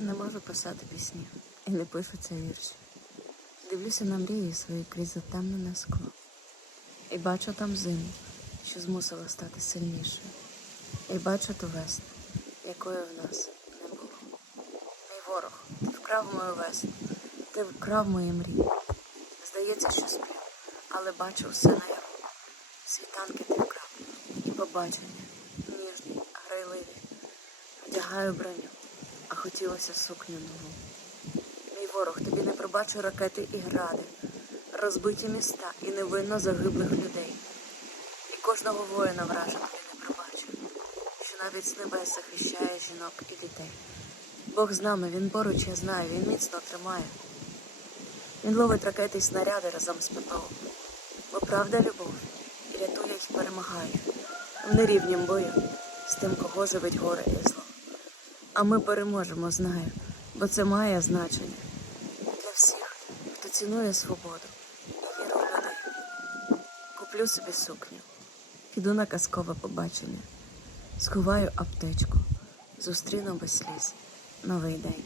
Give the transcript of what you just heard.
Не можу писати пісні і не пишуться вірші. Дивлюся на мрії свої крізь затемнене скло. І бачу там зиму, що змусила стати сильнішою. І бачу ту весну, якої в нас не було. Мій ворог, ти вкрав мою весну, ти вкрав мої мрії. Здається, що сплю, але бачу все наяву. Світанки ти вкрав, і побачення, ніжні, грайливі. Вдягаю броню, хотілося сукню нову. Мій ворог, тобі не пробачу ракети і гради, розбиті міста і невинно загиблих людей. І кожного воїна вража тобі не пробачу, що навіть з небес захищає жінок і дітей. Бог з нами, він поруч, я знаю, він міцно тримає. Він ловить ракети й снаряди разом з ППО. Бо правда любов і рятує й перемагає в нерівнім бою з тим, кого живить горе і зло. А ми переможемо, знаю, бо це має значення для всіх, хто цінує свободу і віру людей. Куплю собі сукню, піду на казкове побачення, сховаю аптечку, зустріну без сліз новий день.